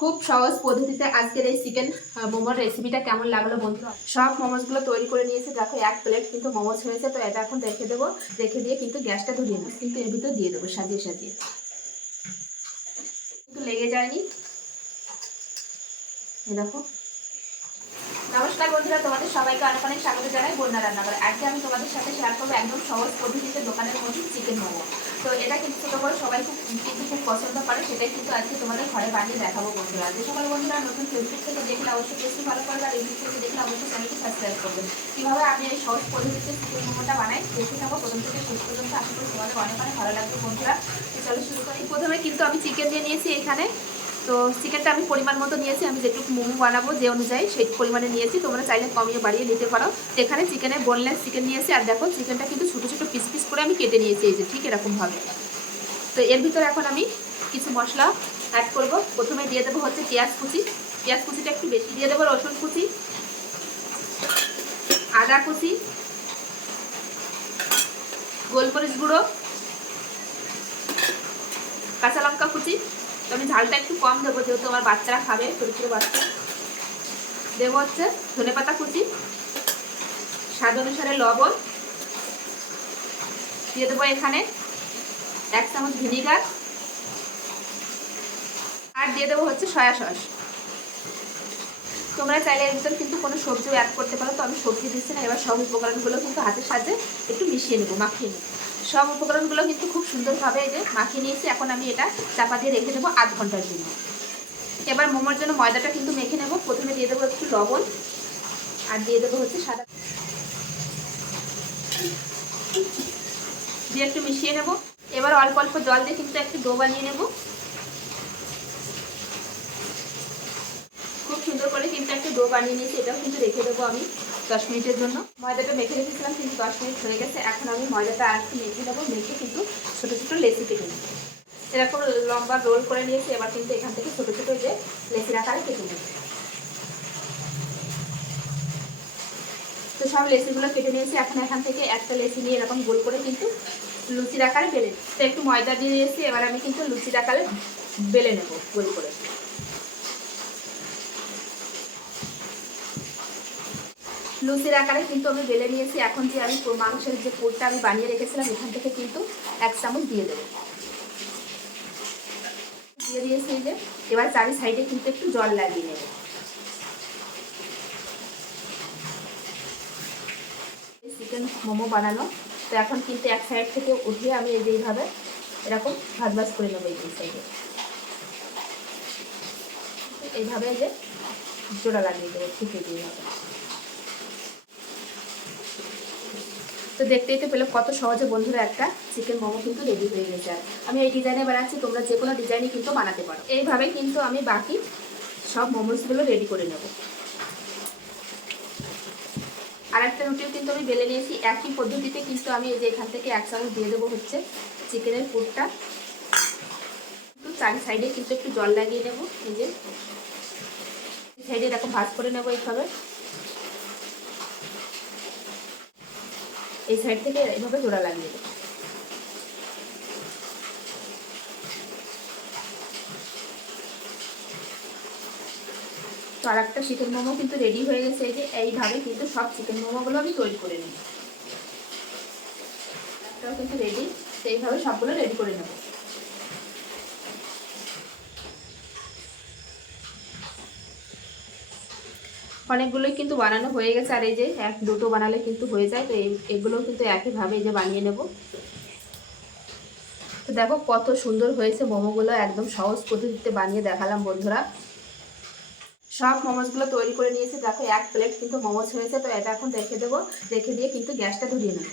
খুব সহজ পদ্ধতিতে আজকের এই চিকেন মোমোর রেসিপিটা কেমন লাগল বন্ধুরা? সব মোমোজগুলো তৈরি করে নিয়েছে। দেখো, এক প্লেট কিন্তু মোমোজ হয়েছে, তো এটা এখন রেখে দেবো। রেখে দিয়ে কিন্তু গ্যাসটা ধরিয়ে নেব কিন্তু এর ভিতর দিয়ে দেবো, সাজিয়ে সাজিয়ে। কিন্তু লেগে যায়নি। দেখো। নমস্কার বন্ধুরা, তোমাদের সবাইকে অনেক অনেক স্বাগত জানাই বন্যা রান্না করে আজকে আমি তোমাদের সাথে শেয়ার করব একদম সহজ পদ্ধতিতে দোকানের মধ্যে চিকেন মোমো। তো এটা কিন্তু ছোটো বড় সবাই খুব কিন্তু খুব পছন্দ করে, সেটাই কিন্তু আজকে তোমাদের ঘরে বানিয়ে দেখাবো বন্ধুরা। যে সকল বন্ধুরা নতুন ফেসবুক থেকে দেখলে অবশ্যই বেশি ভালো করবে আর ইউটিউব থেকে দেখলে অবশ্যই চ্যানেলটি সাবস্ক্রাইব করবে। কীভাবে আমি এই সহজ পদ্ধতিতে চিকেন মোমোটা বানাই, দেখে থাকব প্রথম থেকে শেষ পর্যন্ত আশা করি তোমাদের অনেক অনেক ভালো লাগবে বন্ধুরা। চলো শুরু করি। প্রথমে কিন্তু আমি চিকেন দিয়ে নিয়েছি এখানে। তো চিকেনটা আমি পরিমাণ মতো নিয়েছি, আমি যেটুকু মোমো বানাবো যে অনুযায়ী সেই পরিমাণে নিয়েছি, তোমরা চাইলে কমিয়ে বাড়িয়ে নিতে পারো। এখানে চিকেনে বোনলেস চিকেন নিয়েছি আর দেখো চিকেনটা কিন্তু ছোটো ছোটো পিস পিস করে আমি কেটে নিয়েছি, এই যে ঠিক এরকমভাবে তো এর ভিতরে এখন আমি কিছু মশলা অ্যাড করব। প্রথমে দিয়ে দেবো হচ্ছে পেঁয়াজ কুচি। পেঁয়াজ কুচিটা একটু বেশি দিয়ে দেবো, রসুন কুচি, আদা কুচি, গোলমরিচ গুঁড়ো, কাঁচা লঙ্কা কুচি তো আমি ঝালটা একটু কম দেবো, যেহেতু আমার বাচ্চারা খাবে, ছোটো ছোটো বাচ্চা। দেবো হচ্ছে ধনে পাতা কুচি, স্বাদ অনুসারে লবণ। দিয়ে দেবো এখানে এক চামচ ভিনিগার। আর দিয়ে দেবো হচ্ছে সয়া সস। তোমরা চাইলে ভিতর কিন্তু কোনো সবজিও অ্যাড করতে পারো, তো আমি সবজি দিচ্ছি না, এবার সব উপকরণগুলো কিন্তু হাতের সাথে একটু মিশিয়ে নেব, মাখিয়ে নেব। সব উপকরণগুলো কিন্তু খুব সুন্দরভাবে এই যে মাখিয়ে নিয়েছি। এখন আমি এটা চাপা দিয়ে রেখে দেবো আধ ঘণ্টার জন্য। এবার মোমোর জন্য ময়দাটা কিন্তু মেখে নেব। প্রথমে দিয়ে দেবো একটু লবণ আর দিয়ে দেবো হচ্ছে সাদা দিয়ে একটু মিশিয়ে নেব। এবার অল্প অল্প জল দিয়ে কিন্তু একটু ডো বানিয়ে নেব। খুব সুন্দর করে কিন্তু একটা ডো বানিয়ে নিয়েছি, এটাও কিন্তু রেখে দেবো আমি। দশ মিনিটের জন্য। ময়দাটা মেখে রেখেছিলাম, কিন্তু দশ মিনিট হয়ে গেছে। এখন আমি ময়দাটা আর একটু মেখে নেব, মেখে কিন্তু ছোটো ছোটো লেসি কেটে নেব। এরকম লম্বা রোল করে নিয়েছি, এবার কিন্তু এখান থেকে ছোটো ছোটো যে লেসির আকারে কেটে নেব। তো সব লেসিগুলো কেটে নিয়েছি। এখন এখান থেকে একটা লেসি নিয়ে এরকম গোল করে কিন্তু লুচির আকারে বেলে তো একটু ময়দা দিয়ে দিয়েছি, এবার আমি কিন্তু লুচির আকারে বেলে নেব গোল করে। লুচির আকারে কিন্তু আমি বেলে নিয়েছি। এখন যে আমি মাংসের যে পোরটা আমি বানিয়ে রেখেছিলাম, এখান থেকে কিন্তু এক চামচ দিয়ে দেবো। দিয়ে দিয়েছি যে, এবার চারি সাইডে কিন্তু একটু জল লাগিয়ে নেবে। চিকেন মোমো বানানো। তো এখন কিন্তু এক সাইড থেকে উঠিয়ে আমি এই যে এইভাবে এরকম ভাজ ভাজ করে নেব এই সাইডে। এইভাবে যে জোড়া লাগিয়ে দেবো ঠিক এইভাবে তো দেখতেই তো পেলে কত সহজে বন্ধুরা একটা চিকেন মোমো কিন্তু রেডি হয়ে গেছে আর। আমি এই ডিজাইনে বানাচ্ছি, তোমরা যে কোনো ডিজাইনই কিন্তু বানাতে পারো। এইভাবে কিন্তু আমি বাকি সব মোমোসগুলো রেডি করে নেব। আর একটা রুটিও কিন্তু আমি বেলে নিয়েছি। একই পদ্ধতিতে কিন্তু আমি এই যে এখান থেকে এক চামচ দিয়ে দেবো হচ্ছে চিকেনের পুরটা। একটু চারি সাইডে কিন্তু একটু জল লাগিয়ে নেব যে। সাইডে এরকম ভাজ করে নেব এইভাবে। এই সাইড থেকে এইভাবে জোড়া লাগিয়ে দেবো। তো আর একটা চিকেন মোমো কিন্তু রেডি হয়ে গেছে। এই যে এইভাবে কিন্তু সব চিকেন মোমোগুলো আমি তৈরি করে নিই। একটাও কিন্তু রেডি সেইভাবে সবগুলো রেডি করে নেব। অনেকগুলোই কিন্তু বানানো হয়ে গেছে, আর এই যে এক, দুটো বানালে কিন্তু হয়ে যায়, তো এগুলো কিন্তু একইভাবে এই যে বানিয়ে নেব। তো দেখো কত সুন্দর হয়েছে মোমোগুলো, একদম সহজ পদ্ধতিতে বানিয়ে দেখালাম বন্ধুরা। সব মোমোজগুলো তৈরি করে নিয়েছে, দেখো এক প্লেট কিন্তু মোমোজ হয়েছে, তো এটা এখন রেখে দেবো, রেখে দিয়ে কিন্তু গ্যাসটা ধরিয়ে নেব।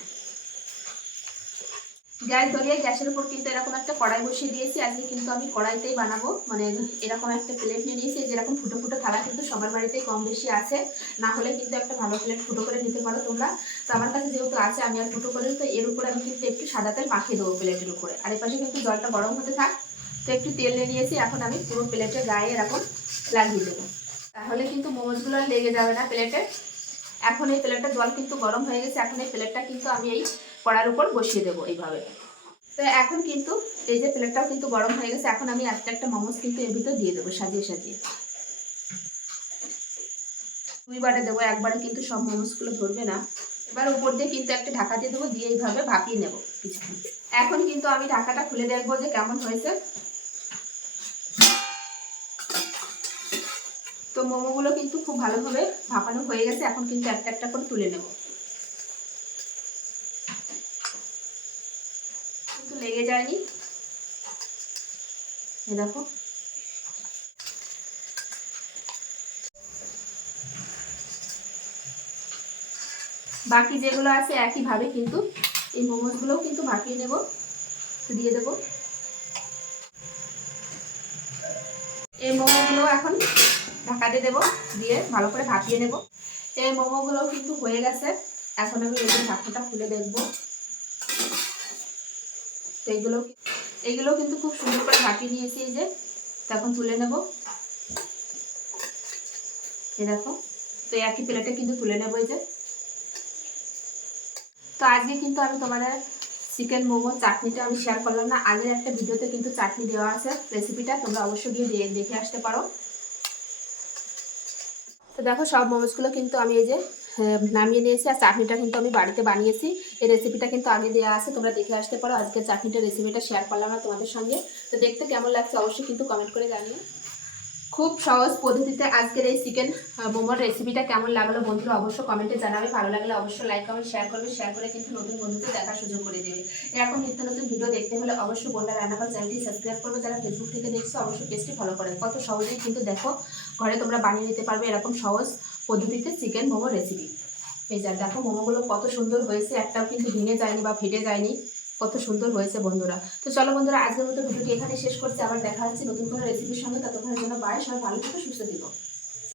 গ্যাস ধরিয়ে গ্যাসের উপর কিন্তু এরকম একটা কড়াই বসিয়ে দিয়েছি। আজকে কিন্তু আমি কড়াইতেই বানাবো। মানে এরকম একটা প্লেট নিয়ে নিয়েছি, যেরকম ফুটো ফুটো থালা কিন্তু সবার বাড়িতেই কম বেশি আছে। না হলে কিন্তু একটা ভালো প্লেট ফুটো করে নিতে পারো তোমরা। তো আমার কাছে যেহেতু আছে, আমি আর ফুটো করে, তো এর উপরে আমি কিন্তু একটু সাদা তেল মাখিয়ে দেবো প্লেটের উপরে। আর এর পাশে কিন্তু জলটা গরম হতে থাক। তো একটু তেল নিয়ে নিয়েছি, এখন আমি পুরো প্লেটের গায়ে এরকম লাগিয়ে দেবো। তাহলে কিন্তু মোমোজগুলো লেগে যাবে না প্লেটে এখন এই প্লেটটা জল কিন্তু গরম হয়ে গেছে, এখন এই প্লেটটা কিন্তু আমি এই কড়ার উপর বসিয়ে দেবো এইভাবে। তো এখন কিন্তু এই যে প্লেটটাও কিন্তু গরম হয়ে গেছে, এখন আমি একটা একটা মোমোস কিন্তু এর ভিতর দিয়ে দেবো সাজিয়ে সাজিয়ে। দুইবারে দেবো, একবারে কিন্তু সব মোমোসগুলো ধরবে না। এবার উপর দিয়ে কিন্তু একটা ঢাকা দিয়ে দেবো, দিয়ে এইভাবে ভাপিয়ে নেব কিছুক্ষণ। এখন কিন্তু আমি ঢাকাটা খুলে দেখব যে কেমন হয়েছে। তো মোমোগুলো কিন্তু খুব ভালোভাবে ভাপানো হয়ে গেছে। এখন কিন্তু একটা একটা করে তুলে নেব। কিন্তু লেগে যায়নি। এ দেখো। বাকি যেগুলো আছে একইভাবে কিন্তু এই মোমোসগুলোও কিন্তু ভাপিয়ে নেব, দিয়ে দেবো। এই মোমোগুলো এখন ঢাকা দিয়ে দেবো, দিয়ে ভালো করে ভাপিয়ে নেব। এই মোমোগুলো কিন্তু হয়ে গেছে। এখন আমি এই ঢাকনাটা খুলে দেখব। এইগুলো এইগুলো কিন্তু খুব সুন্দর করে ভাপিয়ে নিয়েছি এই যে। তো এখন তুলে নেব। এই দেখো, তো একই প্লেটে কিন্তু তুলে নেব এই যে। তো আজকে কিন্তু আমি তোমাদের চিকেন মোমো চাটনিটা আমি শেয়ার করলাম না। আগের একটা ভিডিওতে কিন্তু চাটনি দেওয়া আছে রেসিপিটা তোমরা অবশ্যই গিয়ে দেখে আসতে পারো। তো দেখো, সব মোমোসগুলো কিন্তু আমি এই যে নামিয়ে নিয়েছি। আর চাটনিটা কিন্তু আমি বাড়িতে বানিয়েছি। এই রেসিপিটা কিন্তু আগে দেওয়া আছে, তোমরা দেখে আসতে পারো। আজকে চাটনিটা রেসিপিটা শেয়ার করলাম না তোমাদের সঙ্গে। তো দেখতে কেমন লাগছে অবশ্যই কিন্তু কমেন্ট করে জানিও। খুব সহজ পদ্ধতিতে আজকের এই চিকেন মোমোর রেসিপিটা কেমন লাগল বন্ধুরা অবশ্যই কমেন্টে জানাবে। ভালো লাগলে অবশ্যই লাইক কমেন্ট শেয়ার করবে। শেয়ার করে কিন্তু নতুন বন্ধুদের দেখার সুযোগ করে দেবে। এরকম নিত্য নতুন ভিডিও দেখতে হলে অবশ্যই বন্যা রান্নাঘর চ্যানেলটি সাবস্ক্রাইব করবে। যারা ফেসবুক থেকে দেখছ, অবশ্যই পেজটি ফলো করে। কত সহজেই কিন্তু দেখো ঘরে তোমরা বানিয়ে নিতে পারবে এরকম সহজ পদ্ধতিতে চিকেন মোমো রেসিপি এই যা দেখো মোমোগুলো কত সুন্দর হয়েছে, একটাও কিন্তু ভেঙে যায়নি বা ফেটে যায়নি, কত সুন্দর হয়েছে বন্ধুরা। তো চলো বন্ধুরা, আজকের মতো ভিডিওটি এখানে শেষ করছি, আবার দেখা হচ্ছে নতুন কোনো রেসিপির সঙ্গে, ততক্ষণের জন্য বাড়ি সবাই ভালো থেকে, সুস্থ থেকো।